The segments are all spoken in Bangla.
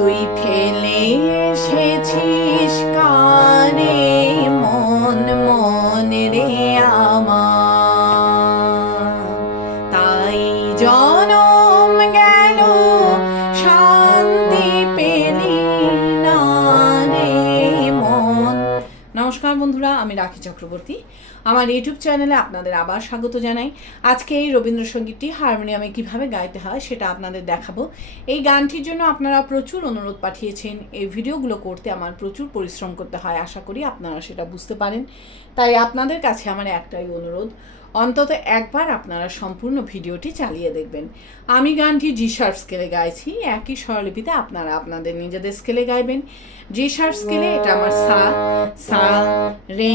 তুই ফেলে এসেছিস কারে মন মন রে আমার, তাই জনম গেল শান্তি পেলি না রে মন। নমস্কার বন্ধুরা, আমি রাখি চক্রবর্তী। আমার ইউটিউব চ্যানেলে আপনাদের আবার স্বাগত জানাই। আজকে এই রবীন্দ্রসঙ্গীতটি হারমোনিয়ামে কিভাবে গাইতে হয় সেটা আপনাদের দেখাবো। এই গানটির জন্য আপনারা প্রচুর অনুরোধ পাঠিয়েছেন। এই ভিডিওগুলো করতে আমার প্রচুর পরিশ্রম করতে হয়, আশা করি আপনারা সেটা বুঝতে পারেন। তাই আপনাদের কাছে আমার একটাই অনুরোধ, অন্তত একবার আপনারা সম্পূর্ণ ভিডিওটি চালিয়ে দেখবেন। আমি গানটি জি শার্প স্কেলে গাইছি, একই স্বরলিপিতে আপনারা আপনাদের নিজেদের স্কেলে গাইবেন। জি শার্প স্কেলে এটা আমার সা, সা রে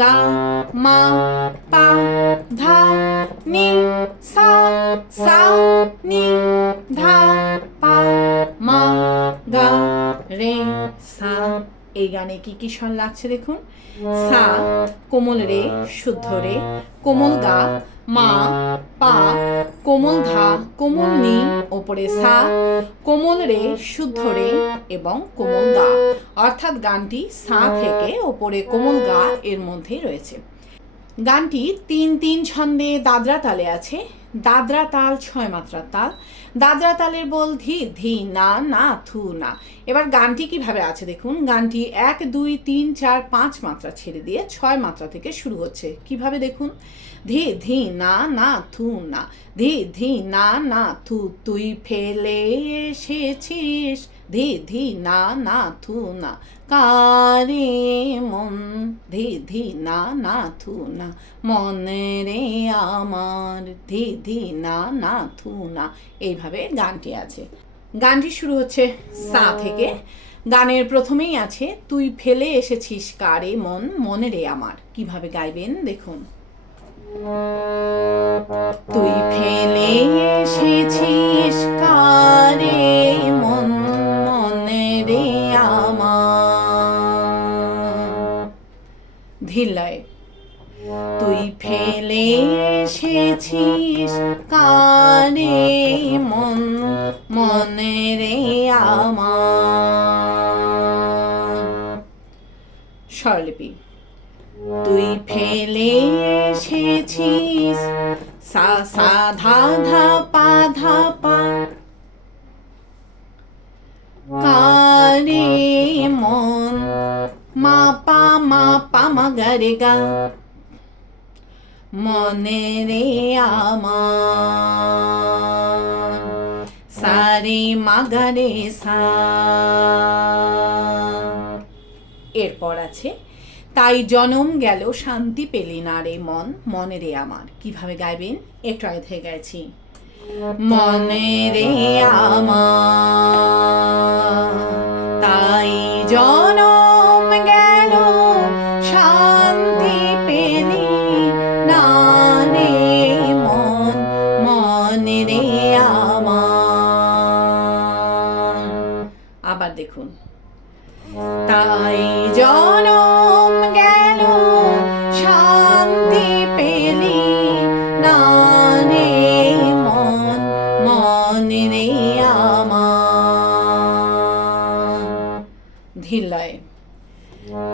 গা মা পা ধা নি সা, সা নি ধা পা মা গা রে সা। এই গানে কি কি স্বর লাগছে দেখুন। সা কোমল রে শুদ্ধ রে, কোমল গা মা পা, কোমল ধা কোমল নি, ওপরে সা কোমল রে শুদ্ধ রে এবং কোমল গা, অর্থাৎ গানটি সা থেকে ওপরে কোমল গা এর মধ্যেই রয়েছে। গানটি ৩-৩ ছন্দে দাদরা তালে আছে। দাদরা তাল ৬ মাত্রার তাল। দাদরা তালের বল ধি ধি না না থু না। এবার গানটি কিভাবে আছে দেখুন। গানটি ১ ২ ৩ ৪ ৫ মাত্রা ছেড়ে দিয়ে ৬ মাত্রা থেকে শুরু হচ্ছে। কিভাবে দেখুন। ধি ধি না না থু না, ধি ধি না না থু, তুই ফেলে এসেছিস ধি ধি না না থু না, কারে মন ধি ধি না না থু না, মনে রে আমার ধি ধি না না থু না। এইভাবে গানটি আছে। গানটি শুরু হচ্ছে সা থেকে। গানের প্রথমেই আছে তুই ফেলে এসেছিস কারে মন মনে রে আমার। কিভাবে গাইবেন দেখুন। তুই ফেলে এসেছিস কারে মন মনে রে আমার। ধীরলয়ে তুই ফেলে এসেছিস কারে মন মনে রে আমার। স্বরলিপি তুই ফেলে এসেছিস সা সা ধা ধা পা ধা পা, কারে মন মা পা মা পা মা গা রে গা, মনে রে আমার সা রে মা গা রে সা। এরপর আছে তাই জনম গেল শান্তি পেলি না রে মন মনে রে আমার। কিভাবে গাইবেন একটু আগে থেকে গাইছি। মনে রে আমার তাই জনম গেল শান্তি পেলি না রে মন মনে রে আমার। আবার দেখুন। তাই জনম গেল শান্তি পেলি না রে মন মনে রে আমার। ধীরলয়ে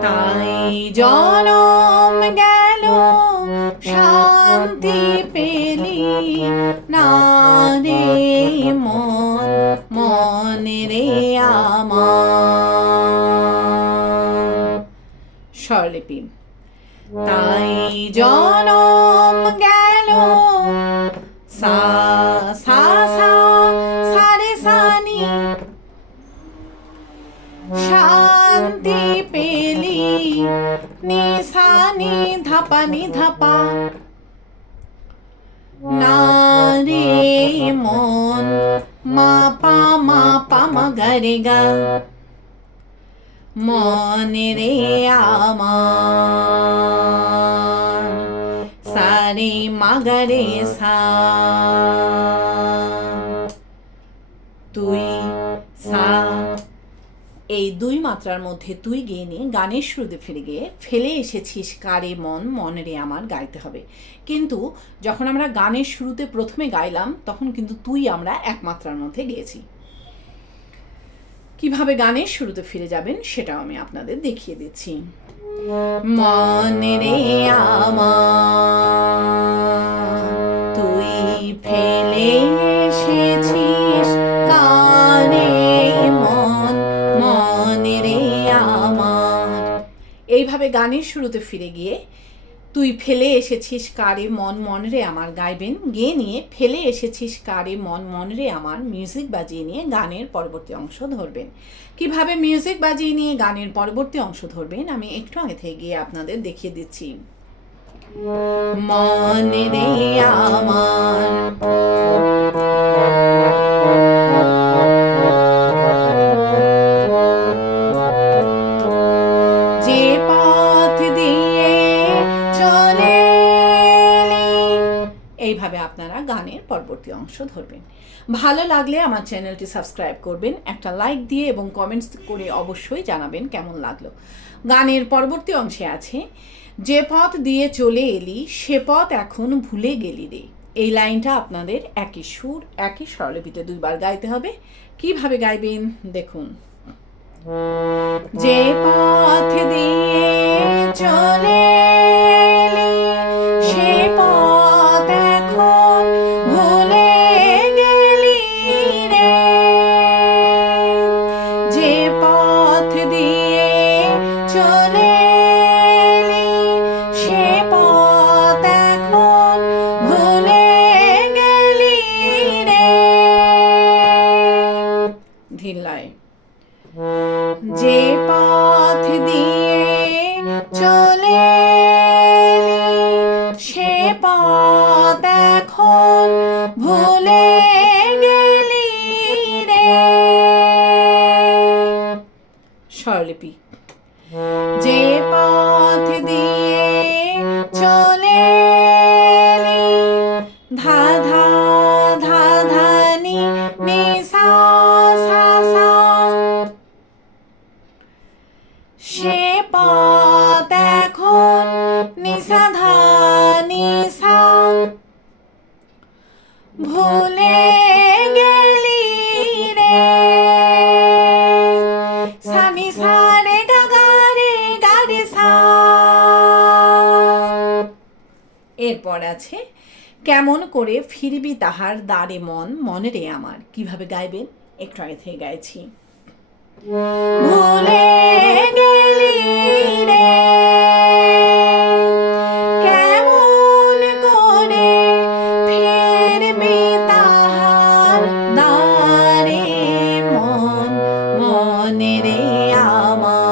তাই জনম গেল শান্তি পেলি না রে মন মনে রে আমার। স্বরলিপি তাই জনম গেল সা সা সা সা রে সা নি, শান্তি পেলি নি সা নি ধাপা নি ধাপা, না রে মন মা পা মা গা রে গা, মনে রে আমার সা রে মা গা রে সা। তুই সা এই ২ মাত্রার মধ্যে তুই গেয়ে নিয়ে গানের শুরুতে ফিরে গিয়ে ফেলে এসেছিস কারে মন মনে রে আমার গাইতে হবে। কিন্তু যখন আমরা গানের শুরুতে প্রথমে গাইলাম তখন কিন্তু তুই আমরা ১ মাত্রার মধ্যে গেয়েছি। কিভাবে গানের শুরুতে ফিরে যাবেন সেটাও আমি আপনাদের দেখিয়ে দিচ্ছি। মনে রে আমার তুই ফেলে এসেছিস কানে মন, মনে রে আমার। এইভাবে গানের শুরুতে ফিরে গিয়ে তুই ফেলে এসেছিস কারে মন মন রে আমার গাইবেন, গেয়ে নিয়ে ফেলে এসেছিস কারে মন মন রে আমার মিউজিক বাজিয়ে নিয়ে গানের পরবর্তী অংশ ধরবেন। কিভাবে মিউজিক বাজিয়ে নিয়ে গানের পরবর্তী অংশ ধরবেন আমি একটু আগে থেকে গিয়ে আপনাদের দেখিয়ে দিচ্ছি। মন রে আমার যে পথ দিয়ে চলে, এইভাবে আপনারা গানের পরবর্তী অংশ ধরবেন। ভালো লাগলে আমার চ্যানেলটি সাবস্ক্রাইব করবেন, একটা লাইক দিয়ে এবং কমেন্টস করে অবশ্যই জানাবেন কেমন লাগলো। গানের পরবর্তী অংশে আছে, যে পথ দিয়ে চলে এলি সে পথ এখন ভুলে গেলি রে। এই লাইনটা আপনাদের একই সুর একই স্বরলিপিতে দুইবার গাইতে হবে। কিভাবে গাইবেন দেখুন। যে পথ দিয়ে চলে এলি সে পথ এখন ভুলে গেলি রে। যে পথ দিয়ে চলে এলি সে পথ এখন ভুলে গেলি রে। ধিল্লায় যে পথ দিয়ে চলে এলি সে পথ এখন ভুলে গেলি রে। স্বরলিপি যে পথ দিয়ে চলে এলি ধা ধা ধা ধা নি নি সা সা সা, সে পথ এখন নিসা ধা নিসা ভুলে গেলি রে। সানি সা রে গা গা রে সা। এরপর আছে, কেমন করে ফিরবি তাহার দ্বারে মন মনে রে আমার। কিভাবে গাইবেন একটু আগে থেকে গাইছি। ভুলে গেলি রে কেমন করে ফিরবি তাহার দ্বারে মন মনে রে আমার।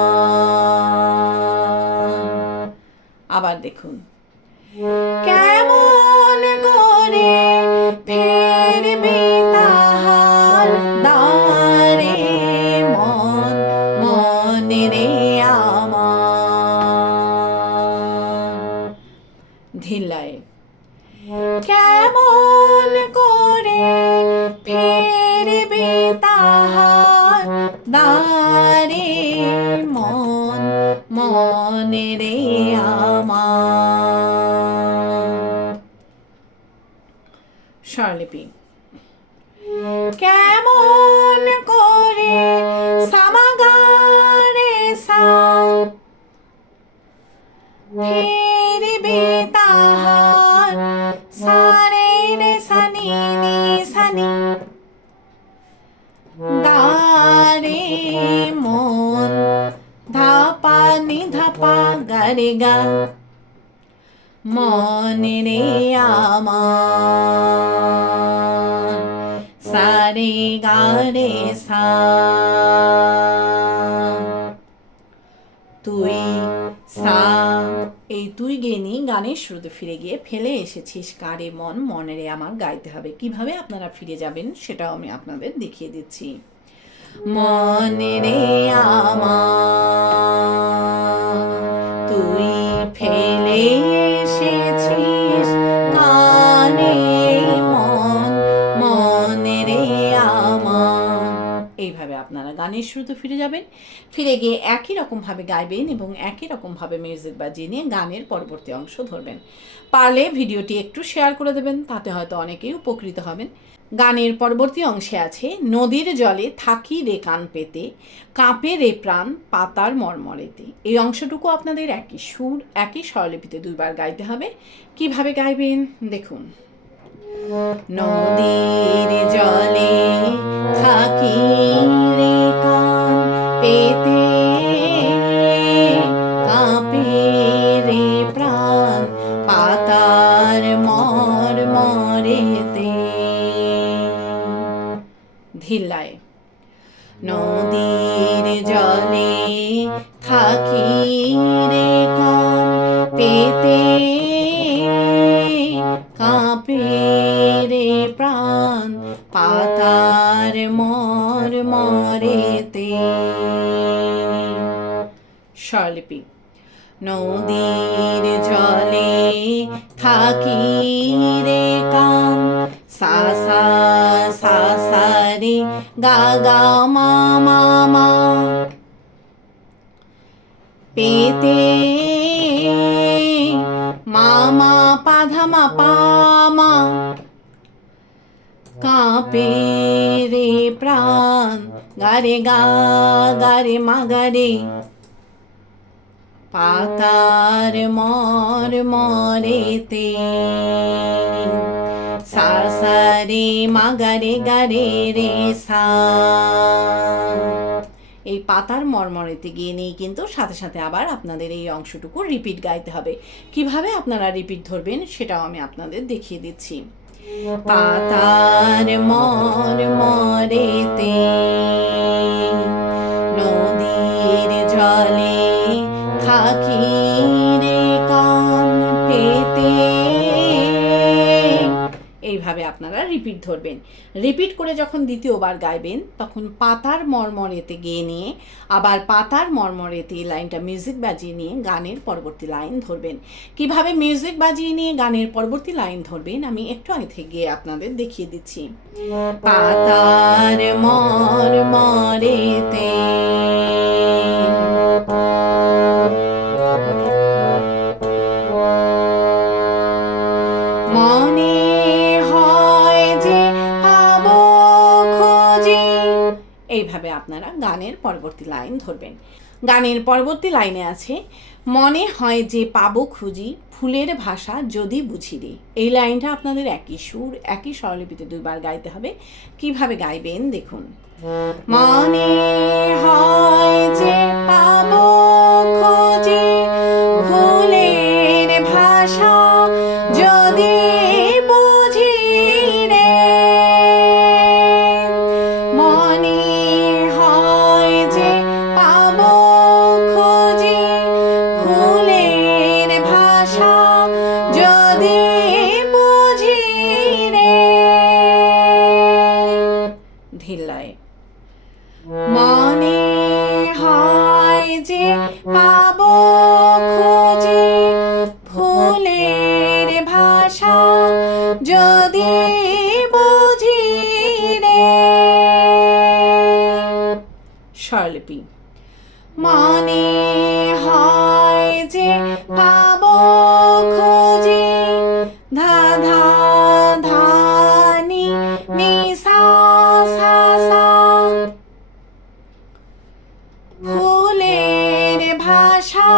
আবার দেখুন, কেমন করে ফিরবি তাহার দ্বারে মন মনে রে আমার। ধিল্লায় কেমন করে ফিরবি তাহার দ্বারে মন মনে রে আমার। স্বরলিপি কেমন করে সামাগারে সা ফিরবি তাহার সারে রে সানি নি সানি দারে মন ধাপা নি ধাপা গারে গা মনে রে আমার। সারে গা রে সা তুই সা, এই তুই গেয়ে নিয়ে গানের শুরুতে ফিরে গিয়ে ফেলে এসেছিস কারে মন মনে রে আমার গাইতে হবে। কিভাবে আপনারা ফিরে যাবেন সেটাও আমি আপনাদের দেখিয়ে দিচ্ছি। মনে রে আমার তুই ফেলে এসেছিস কারে মন মনে রে আমার। এইভাবে আপনারা গানের শুরুতে ফিরে যাবেন, ফিরে গিয়ে একই রকমভাবে গাইবেন এবং একই রকমভাবে মিউজিক বাজিয়ে নিয়ে গানের পরবর্তী অংশ ধরবেন। পারলে ভিডিওটি একটু শেয়ার করে দেবেন, তাতে হয়তো অনেকেই উপকৃত হবেন। গানের পরবর্তী অংশে আছে, নদীর জলে থাকি রে কান পেতে, কাঁপে রে প্রাণ পাতার মর্মরেতে। এই অংশটুকু আপনাদের একই সুর একই স্বরলিপিতে দুইবার গাইতে হবে। কিভাবে গাইবেন দেখুন। নদীর জলে থাকি রে কান পেতে, কাঁপে রে প্রাণ পাতার মর্মরেতে। ধিল্লায়। নদীর জলে থাকি রে কান পেতে, কাঁপে রে প্রাণ পাতার মর্মরেতে। স্বরলিপি। নদীর জলে থাকি রে কান, সা সা সা সা রে গা গা মা মা মা, পেতে মা মা পা ধা মা পা মা, কাঁপে রে প্রাণ গা রে গা গা রে মা গা রে, পাতার মর্মরেতে। সা সা রে মা গা রে রে সা। এই পাতার মর্মরেতে গিয়ে নিয়ে কিন্তু সাথে সাথে আবার আপনাদের এই অংশটুকু রিপিট গাইতে হবে। কিভাবে আপনারা রিপিট ধরবেন সেটাও আমি আপনাদের দেখিয়ে দিচ্ছি। পাতার মর্মরেতে, নদীর জলে থাকি রে কান পেতে। এইভাবে আপনারা রিপিট ধরবেন। রিপিট করে যখন দ্বিতীয়বার গাইবেন তখন পাতার মর্মরেতে গিয়ে নিয়ে আবার পাতার মর্মরেতে লাইনটা মিউজিক বাজিয়ে নিয়ে গানের পরবর্তী লাইন ধরবেন। কিভাবে মিউজিক বাজিয়ে নিয়ে গানের পরবর্তী লাইন ধরবেন আমি একটু আগে থেকে আপনাদের দেখিয়ে দিচ্ছি। পাতার মর্মরেতে, মনে হয় যে পাবো খুঁজি। এইভাবে আপনারা গানের পরবর্তী লাইন ধরবেন। গানের পরবর্তী লাইনে আছে, মনে হয় যে পাবো খুঁজি ফুলের ভাষা যদি বুঝি রে। এই লাইনটা আপনাদের একই সুর একই স্বরলিপিতে দুইবার গাইতে হবে। কিভাবে গাইবেন দেখুন। মনে হয় যে পাবো খুঁজি ফুলের ভাষা যদি বুঝি রে, মনে হয় যে পাবো খুঁজি ফুলের ভাষা যদি বুঝি রে। ধিল্লায়। মনে হয় যে পাবো খুঁজি ফুলের ভাষা যদি বুঝি রে। স্বরলিপি। মনে হয় যে পাবো খুঁজি ধা ধা ধা নি নি সা সা সা, ফুলের ভাষা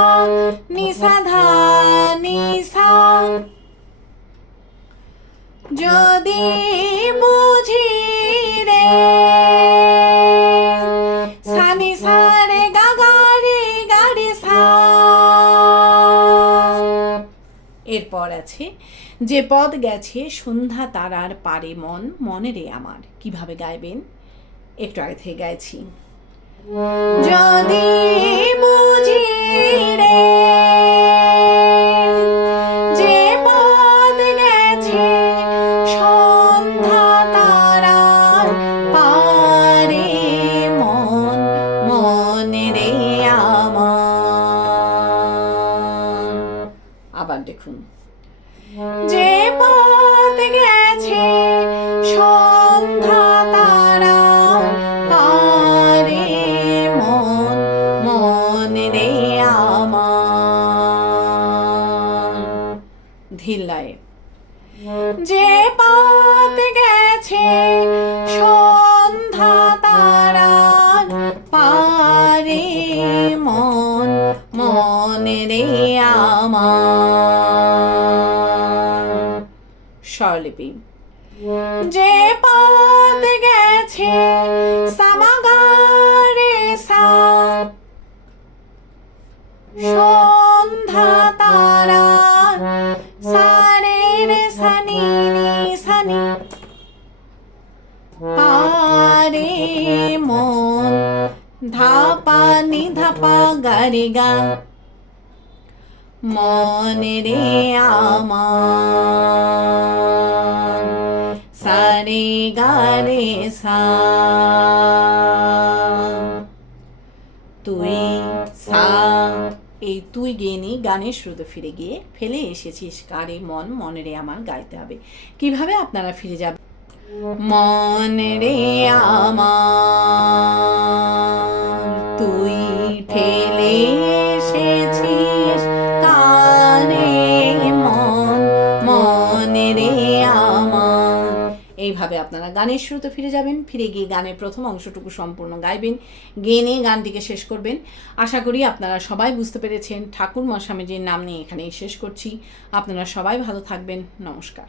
নিসা ধা নিসা যদি বুঝি রে, সানি সারে গা গা রে গা রে সা। এরপর আছে, যে পদ গেছে সন্ধ্যা তারার পারে মন মনে রে আমার। কিভাবে গাইবেন একটু আগে থেকে গাইছি। যদি বুঝি রে, যে পদ গেছে সন্ধ্যা তারার পারে মন মনে রে আমার। আবার দেখুন। যে পদ গেছে সন্ধ্যা তারার পারে মন মনে রে আমার। ধিল্লায়। যে পথ গেছে স্বরলিপি। যে পথ গেছে সামাগারে সা, সন্ধ্যা তারা সারে রে সানি নি সানি, পারে মন ধাপা নি ধাপা গারে গা, মনে রে আমার সারে গারে সা, তুই সা। এই তুই গেয়ে নিয়ে গানের শুরুতে ফিরে গিয়ে ফেলে এসেছিস কারে মন, মনে রে আমার গাইতে হবে। কিভাবে আপনারা ফিরে যাবেন? মনে রে আমার তুই ফেলে এসেছিস কারে মন, মনে রে আমার। এইভাবে আপনারা গানের শুরুতে ফিরে যাবেন, ফিরে গিয়ে গানের প্রথম অংশটুকু সম্পূর্ণ গাইবেন, গেয়ে নিয়ে গানটিকে শেষ করবেন। আশা করি আপনারা সবাই বুঝতে পেরেছেন। ঠাকুর মা স্বামীজির নাম নিয়ে এখানেই শেষ করছি। আপনারা সবাই ভালো থাকবেন। নমস্কার।